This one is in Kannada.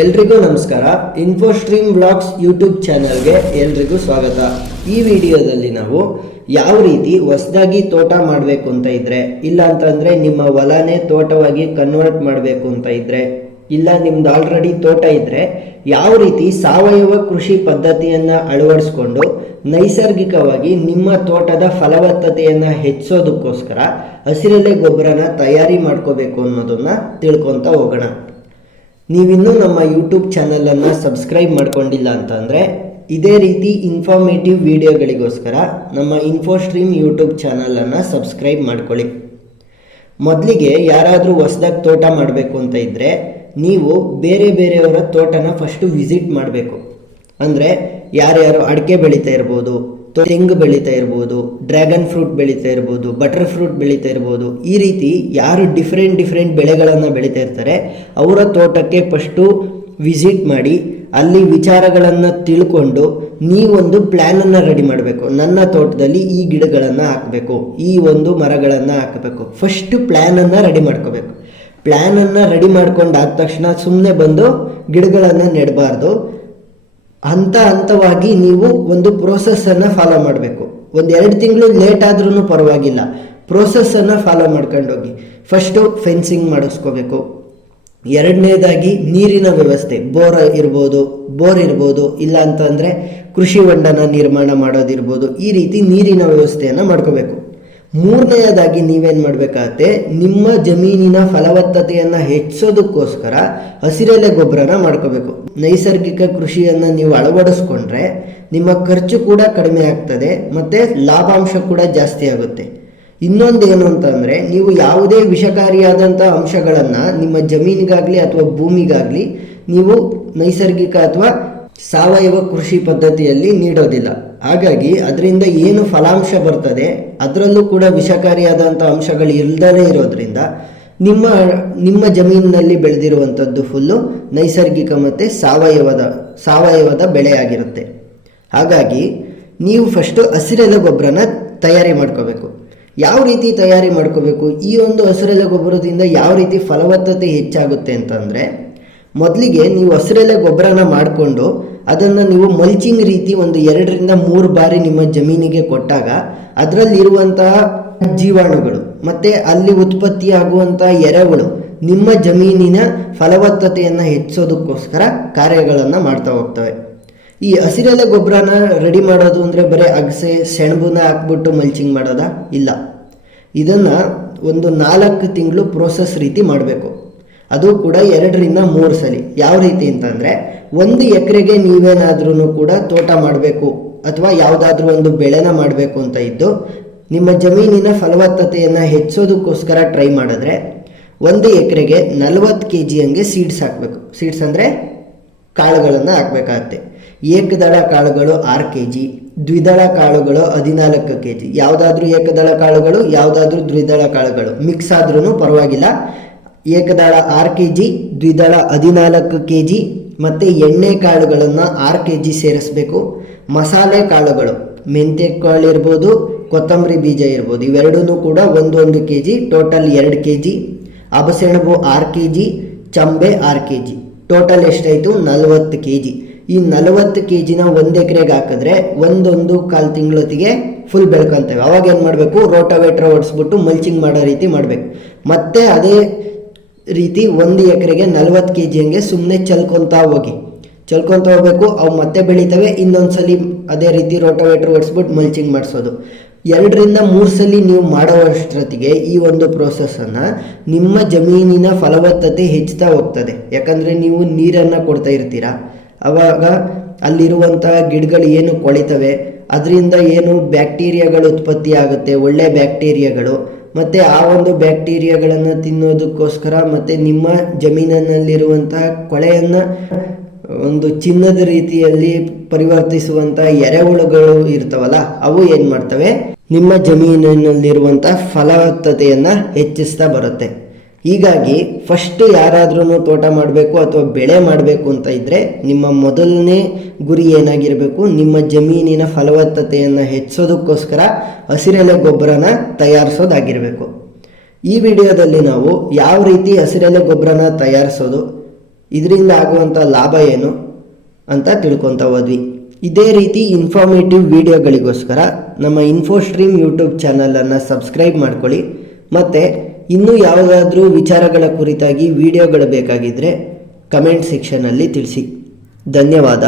ಎಲ್ರಿಗೂ ನಮಸ್ಕಾರ. ಇನ್ಫೋಸ್ಟ್ರೀಮ್ ವ್ಲಾಗ್ಸ್ ಯೂಟ್ಯೂಬ್ ಚಾನಲ್ಗೆ ಎಲ್ರಿಗೂ ಸ್ವಾಗತ. ಈ ವಿಡಿಯೋದಲ್ಲಿ ನಾವು ಯಾವ ರೀತಿ ಹೊಸದಾಗಿ ತೋಟ ಮಾಡಬೇಕು ಅಂತ ಇದ್ದರೆ, ಇಲ್ಲ ಅಂತಂದರೆ ನಿಮ್ಮ ಹೊಲನೇ ತೋಟವಾಗಿ ಕನ್ವರ್ಟ್ ಮಾಡಬೇಕು ಅಂತ ಇದ್ದರೆ, ಇಲ್ಲ ನಿಮ್ದು ಆಲ್ರೆಡಿ ತೋಟ ಇದ್ದರೆ ಯಾವ ರೀತಿ ಸಾವಯವ ಕೃಷಿ ಪದ್ಧತಿಯನ್ನು ಅಳವಡಿಸ್ಕೊಂಡು ನೈಸರ್ಗಿಕವಾಗಿ ನಿಮ್ಮ ತೋಟದ ಫಲವತ್ತತೆಯನ್ನು ಹೆಚ್ಚಿಸೋದಕ್ಕೋಸ್ಕರ ಹಸಿರೆಲೆ ಗೊಬ್ಬರನ ತಯಾರಿ ಮಾಡ್ಕೋಬೇಕು ಅನ್ನೋದನ್ನು ತಿಳ್ಕೊತಾ ಹೋಗೋಣ. ನೀವಿನ್ನೂ ನಮ್ಮ ಯೂಟ್ಯೂಬ್ ಚಾನಲನ್ನು ಸಬ್ಸ್ಕ್ರೈಬ್ ಮಾಡ್ಕೊಂಡಿಲ್ಲ ಅಂತಂದರೆ ಇದೇ ರೀತಿ ಇನ್ಫಾರ್ಮೇಟಿವ್ ವಿಡಿಯೋಗಳಿಗೋಸ್ಕರ ನಮ್ಮ ಇನ್ಫೋಸ್ಟ್ರೀಮ್ ಯೂಟ್ಯೂಬ್ ಚಾನಲನ್ನು ಸಬ್ಸ್ಕ್ರೈಬ್ ಮಾಡ್ಕೊಳ್ಳಿ. ಮೊದಲಿಗೆ ಯಾರಾದರೂ ಹೊಸದಾಗಿ ತೋಟ ಮಾಡಬೇಕು ಅಂತ ಇದ್ದರೆ ನೀವು ಬೇರೆಯವರ ತೋಟನ ಫಸ್ಟು ವಿಸಿಟ್ ಮಾಡಬೇಕು. ಅಂದರೆ ಯಾರ್ಯಾರು ಅಡಿಕೆ ಬೆಳೀತಾ ಇರ್ಬೋದು, ತೆಂಗು ಬೆಳೀತಾ ಇರ್ಬೋದು, ಡ್ರ್ಯಾಗನ್ ಫ್ರೂಟ್ ಬೆಳೀತಾ ಇರ್ಬೋದು, ಬಟರ್ ಫ್ರೂಟ್ ಬೆಳೀತಾ ಇರ್ಬೋದು, ಈ ರೀತಿ ಯಾರು ಡಿಫ್ರೆಂಟ್ ಬೆಳೆಗಳನ್ನು ಬೆಳೀತಾ ಇರ್ತಾರೆ ಅವರ ತೋಟಕ್ಕೆ ಫಸ್ಟು ವಿಸಿಟ್ ಮಾಡಿ ಅಲ್ಲಿ ವಿಚಾರಗಳನ್ನು ತಿಳ್ಕೊಂಡು ನೀವೊಂದು ಪ್ಲ್ಯಾನನ್ನು ರೆಡಿ ಮಾಡಬೇಕು. ನನ್ನ ತೋಟದಲ್ಲಿ ಈ ಗಿಡಗಳನ್ನು ಹಾಕಬೇಕು, ಈ ಒಂದು ಮರಗಳನ್ನು ಹಾಕಬೇಕು. ಫಸ್ಟು ಪ್ಲ್ಯಾನನ್ನು ರೆಡಿ ಮಾಡ್ಕೋಬೇಕು. ಪ್ಲ್ಯಾನನ್ನು ರೆಡಿ ಮಾಡ್ಕೊಂಡಾದ ತಕ್ಷಣ ಸುಮ್ಮನೆ ಬಂದು ಗಿಡಗಳನ್ನು ನೆಡಬಾರ್ದು. ಹಂತವಾಗಿ ನೀವು ಒಂದು ಪ್ರೋಸೆಸ್ಸನ್ನು ಫಾಲೋ ಮಾಡಬೇಕು. 1-2 ತಿಂಗಳು ಲೇಟ್ ಆದ್ರೂ ಪರವಾಗಿಲ್ಲ, ಪ್ರೋಸೆಸ್ಸನ್ನು ಫಾಲೋ ಮಾಡ್ಕೊಂಡೋಗಿ. ಫಸ್ಟು ಫೆನ್ಸಿಂಗ್ ಮಾಡಿಸ್ಕೋಬೇಕು. ಎರಡನೇದಾಗಿ ನೀರಿನ ವ್ಯವಸ್ಥೆ, ಬೋರ್ ಇರ್ಬೋದು, ಇಲ್ಲ ಅಂತಂದರೆ ಕೃಷಿ ಹೊಂಡನ ನಿರ್ಮಾಣ ಮಾಡೋದಿರ್ಬೋದು, ಈ ರೀತಿ ನೀರಿನ ವ್ಯವಸ್ಥೆಯನ್ನು ಮಾಡ್ಕೋಬೇಕು. ಮೂರನೆಯದಾಗಿ ನೀವೇನು ಮಾಡಬೇಕಾಗತ್ತೆ, ನಿಮ್ಮ ಜಮೀನಿನ ಫಲವತ್ತತೆಯನ್ನು ಹೆಚ್ಚಿಸೋದಕ್ಕೋಸ್ಕರ ಹಸಿರೆಲೆ ಗೊಬ್ಬರನ ಮಾಡ್ಕೋಬೇಕು. ನೈಸರ್ಗಿಕ ಕೃಷಿಯನ್ನು ನೀವು ಅಳವಡಿಸ್ಕೊಂಡ್ರೆ ನಿಮ್ಮ ಖರ್ಚು ಕೂಡ ಕಡಿಮೆ ಆಗ್ತದೆ ಮತ್ತು ಲಾಭಾಂಶ ಕೂಡ ಜಾಸ್ತಿ ಆಗುತ್ತೆ. ಇನ್ನೊಂದೇನು ಅಂತಂದರೆ, ನೀವು ಯಾವುದೇ ವಿಷಕಾರಿಯಾದಂಥ ಅಂಶಗಳನ್ನು ನಿಮ್ಮ ಜಮೀನಿಗಾಗಲಿ ಅಥವಾ ಭೂಮಿಗಾಗಲಿ ನೀವು ನೈಸರ್ಗಿಕ ಅಥವಾ ಸಾವಯವ ಕೃಷಿ ಪದ್ಧತಿಯಲ್ಲಿ ನೀಡೋದಿಲ್ಲ. ಹಾಗಾಗಿ ಅದರಿಂದ ಏನು ಫಲಾಂಶ ಬರ್ತದೆ ಅದರಲ್ಲೂ ಕೂಡ ವಿಷಕಾರಿಯಾದಂಥ ಅಂಶಗಳು ಇಲ್ಲದೇ ಇರೋದ್ರಿಂದ ನಿಮ್ಮ ಜಮೀನಿನಲ್ಲಿ ಬೆಳೆದಿರುವಂಥದ್ದು ಫುಲ್ಲು ನೈಸರ್ಗಿಕ ಮತ್ತು ಸಾವಯವದ ಬೆಳೆಯಾಗಿರುತ್ತೆ. ಹಾಗಾಗಿ ನೀವು ಫಸ್ಟು ಹಸಿರೆಲೆ ಗೊಬ್ಬರನ ತಯಾರಿ ಮಾಡ್ಕೋಬೇಕು. ಯಾವ ರೀತಿ ತಯಾರಿ ಮಾಡ್ಕೋಬೇಕು, ಈ ಒಂದು ಹಸಿರೆಲೆ ಗೊಬ್ಬರದಿಂದ ಯಾವ ರೀತಿ ಫಲವತ್ತತೆ ಹೆಚ್ಚಾಗುತ್ತೆ ಅಂತಂದರೆ, ಮೊದಲಿಗೆ ನೀವು ಹಸಿರೆಲೆ ಗೊಬ್ಬರನ ಮಾಡಿಕೊಂಡು ಅದನ್ನು ನೀವು ಮಲ್ಚಿಂಗ್ ರೀತಿ 2-3 ಬಾರಿ ನಿಮ್ಮ ಜಮೀನಿಗೆ ಕೊಟ್ಟಾಗ ಅದರಲ್ಲಿರುವಂತಹ ಜೀವಾಣುಗಳು ಮತ್ತು ಅಲ್ಲಿ ಉತ್ಪತ್ತಿಯಾಗುವಂಥ ಎರೆಹುಳು ನಿಮ್ಮ ಜಮೀನಿನ ಫಲವತ್ತತೆಯನ್ನು ಹೆಚ್ಚಿಸೋದಕ್ಕೋಸ್ಕರ ಕಾರ್ಯಗಳನ್ನು ಮಾಡ್ತಾ ಹೋಗ್ತವೆ. ಈ ಹಸಿರೆಲೆ ಗೊಬ್ಬರನ ರೆಡಿ ಮಾಡೋದು ಅಂದರೆ ಬರೀ ಅಗಸೆ ಸೆಣಬುನ ಹಾಕ್ಬಿಟ್ಟು ಮಲ್ಚಿಂಗ್ ಮಾಡೋದಾ? ಇಲ್ಲ, ಇದನ್ನು 4 ತಿಂಗಳು ಪ್ರೋಸೆಸ್ ರೀತಿ ಮಾಡಬೇಕು. ಅದು ಕೂಡ 2-3 ಸಲ. ಯಾವ ರೀತಿ ಅಂತಂದರೆ, 1 ಎಕರೆಗೆ ನೀವೇನಾದ್ರೂ ಕೂಡ ತೋಟ ಮಾಡಬೇಕು ಅಥವಾ ಯಾವುದಾದ್ರೂ ಒಂದು ಬೆಳೆನ ಮಾಡಬೇಕು ಅಂತ ಇದ್ದು ನಿಮ್ಮ ಜಮೀನಿನ ಫಲವತ್ತತೆಯನ್ನು ಹೆಚ್ಚೋದಕ್ಕೋಸ್ಕರ ಟ್ರೈ ಮಾಡಿದ್ರೆ 1 ಎಕರೆಗೆ 40 kg ಹಂಗೆ ಸೀಡ್ಸ್ ಹಾಕಬೇಕು. ಸೀಡ್ಸ್ ಅಂದರೆ ಕಾಳುಗಳನ್ನು ಹಾಕಬೇಕಾಗತ್ತೆ. ಏಕದಳ ಕಾಳುಗಳು 6 kg, ದ್ವಿದಳ ಕಾಳುಗಳು 14 kg. ಯಾವುದಾದ್ರೂ ಏಕದಳ ಕಾಳುಗಳು, ಯಾವುದಾದ್ರೂ ದ್ವಿದಳ ಕಾಳುಗಳು ಮಿಕ್ಸ್ ಆದ್ರೂ ಪರವಾಗಿಲ್ಲ. ಏಕದಳ 6 kg, ದ್ವಿದಳ 14 kg ಮತ್ತು ಎಣ್ಣೆ ಕಾಳುಗಳನ್ನು 6 kg ಸೇರಿಸಬೇಕು. ಮಸಾಲೆ ಕಾಳುಗಳು ಮೆಂತ್ಯ ಕಾಳು ಇರ್ಬೋದು, ಕೊತ್ತಂಬರಿ ಬೀಜ ಇರ್ಬೋದು, ಇವೆರಡೂ ಕೂಡ 1 kg, total 2 kg. ಅಬಸೆಣಬು 6 kg, ಚಂಬೆ 6 kg, total ಎಷ್ಟಾಯಿತು? 40 kg. ಈ 40 kgನ 1 ಎಕರೆಗೆ ಹಾಕಿದ್ರೆ 1.25 ತಿಂಗಳೊತ್ತಿಗೆ ಫುಲ್ ಬೆಳ್ಕೊತೇವೆ. ಅವಾಗ ಏನು ಮಾಡಬೇಕು, ರೋಟೋವೇಟ್ರ್ ಓಡಿಸ್ಬಿಟ್ಟು ಮಲ್ಚಿಂಗ್ ಮಾಡೋ ರೀತಿ ಮಾಡಬೇಕು. ಮತ್ತೆ ಅದೇ ರೀತಿ 1 ಎಕರೆಗೆ 40 kg ಹಂಗೆ ಸುಮ್ಮನೆ ಚಲ್ಕೊತಾ ಹೋಗಬೇಕು. ಅವು ಮತ್ತೆ ಬೆಳೀತವೆ. ಇನ್ನೊಂದ್ಸಲಿ ಅದೇ ರೀತಿ ರೋಟೋವೇಟ್ರ್ ಓಡಿಸ್ಬಿಟ್ಟು ಮಲ್ಚಿಂಗ್ ಮಾಡಿಸೋದು. 2-3 ಸಲ ನೀವು ಮಾಡೋಷ್ಟೊತ್ತಿಗೆ ಈ ಒಂದು ಪ್ರೋಸೆಸ್ಸನ್ನು ನಿಮ್ಮ ಜಮೀನಿನ ಫಲವತ್ತತೆ ಹೆಚ್ಚುತ್ತಾ ಹೋಗ್ತದೆ. ಯಾಕಂದರೆ ನೀವು ನೀರನ್ನು ಕೊಡ್ತಾ ಇರ್ತೀರ, ಆವಾಗ ಅಲ್ಲಿರುವಂಥ ಗಿಡಗಳು ಏನು ಕೊಳಿತವೆ, ಅದರಿಂದ ಏನು ಬ್ಯಾಕ್ಟೀರಿಯಾಗಳು ಉತ್ಪತ್ತಿ ಆಗುತ್ತೆ, ಒಳ್ಳೆಯ ಬ್ಯಾಕ್ಟೀರಿಯಾಗಳು. ಮತ್ತು ಆ ಒಂದು ಬ್ಯಾಕ್ಟೀರಿಯಾಗಳನ್ನು ತಿನ್ನೋದಕ್ಕೋಸ್ಕರ ಮತ್ತು ನಿಮ್ಮ ಜಮೀನಿನಲ್ಲಿರುವಂಥ ಕೊಳೆಯನ್ನು ಒಂದು ಚಿನ್ನದ ರೀತಿಯಲ್ಲಿ ಪರಿವರ್ತಿಸುವಂಥ ಎರೆಹುಳುಗಳು ಇರ್ತಾವಲ್ಲ, ಅವು ಏನು ಮಾಡ್ತವೆ, ನಿಮ್ಮ ಜಮೀನಿನಲ್ಲಿರುವಂಥ ಫಲವತ್ತತೆಯನ್ನು ಹೆಚ್ಚಿಸ್ತಾ ಬರುತ್ತೆ. ಹೀಗಾಗಿ ಫಸ್ಟ್ ಯಾರಾದ್ರೂ ತೋಟ ಮಾಡಬೇಕು ಅಥವಾ ಬೆಳೆ ಮಾಡಬೇಕು ಅಂತ ಇದ್ದರೆ ನಿಮ್ಮ ಮೊದಲನೇ ಗುರಿ ಏನಾಗಿರಬೇಕು, ನಿಮ್ಮ ಜಮೀನಿನ ಫಲವತ್ತತೆಯನ್ನು ಹೆಚ್ಚಿಸೋದಕ್ಕೋಸ್ಕರ ಹಸಿರೆಲೆ ಗೊಬ್ಬರನ ತಯಾರಿಸೋದಾಗಿರಬೇಕು. ಈ ವಿಡಿಯೋದಲ್ಲಿ ನಾವು ಯಾವ ರೀತಿ ಹಸಿರೆಲೆ ಗೊಬ್ಬರನ ತಯಾರಿಸೋದು, ಇದರಿಂದ ಆಗುವಂಥ ಲಾಭ ಏನು ಅಂತ ತಿಳ್ಕೊತಾ ಹೋದ್ವಿ. ಇದೇ ರೀತಿ ಇನ್ಫಾರ್ಮೇಟಿವ್ ವಿಡಿಯೋಗಳಿಗೋಸ್ಕರ ನಮ್ಮ ಇನ್ಫೋಸ್ಟ್ರೀಮ್ ಯೂಟ್ಯೂಬ್ ಚಾನಲನ್ನು ಸಬ್ಸ್ಕ್ರೈಬ್ ಮಾಡ್ಕೊಳ್ಳಿ. ಮತ್ತು ಇನ್ನೂ ಯಾವುದಾದ್ರೂ ವಿಚಾರಗಳ ಕುರಿತಾಗಿ ವಿಡಿಯೋಗಳು ಬೇಕಾಗಿದ್ದರೆ ಕಮೆಂಟ್ ಸೆಕ್ಷನಲ್ಲಿ ತಿಳಿಸಿ. ಧನ್ಯವಾದ.